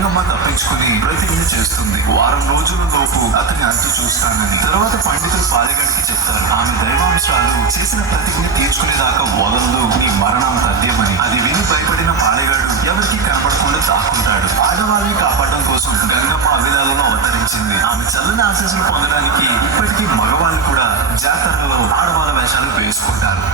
గంగమ్మ తప్పించుకుని ప్రతిజ్ఞ చేస్తుంది. వారం రోజుల లోపు అతని అంతు చూస్తానని. తర్వాత పండితులు పాలెగాడికి చెప్తారు, ఆమె దైవాంశాలు చేసిన ప్రతిజ్ఞ తీర్చుకునేదాకా వదలదు, నీ మరణం తథ్యమని. అది విని భయపడిన పాలెగాడు ఎవరికి కనపడకుండా దాక్కుంటాడు. ఆడవాళ్ళని కాపాడడం కోసం గంగమ్మ అవిలాలను అవతరించింది. ఆమె చల్లని ఆశీస్సులు పొందడానికి ఇప్పటికీ మగవాళ్ళు కూడా జాతరలో ఆడవాళ్ళ వేషాలు వేసుకుంటారు.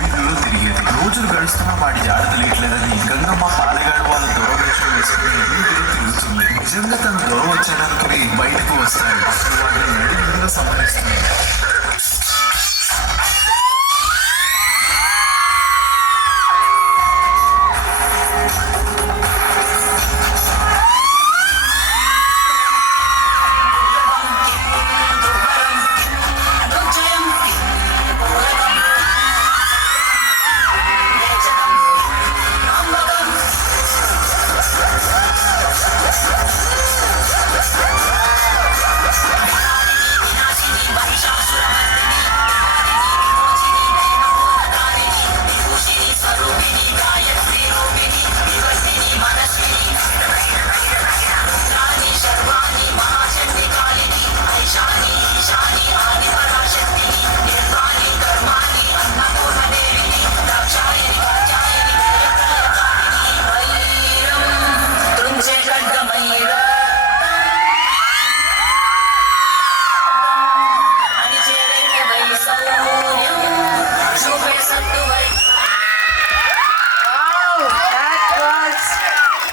వీధుల్లో తిరిగేది. రోజులు గడుస్తున్నా వాడి జాడ తెలియట్లేదని గంగమ్మ పాలెగాడు వాళ్ళ దూరవేషం వేసుకుని వీధిలో తిరుగుతుంది. నిజంగా తను దూరం వచ్చాడనుకుని బయటకు వస్తాడు. అసలు వాడిని నడి వీధిలో సంహరిస్తుంది.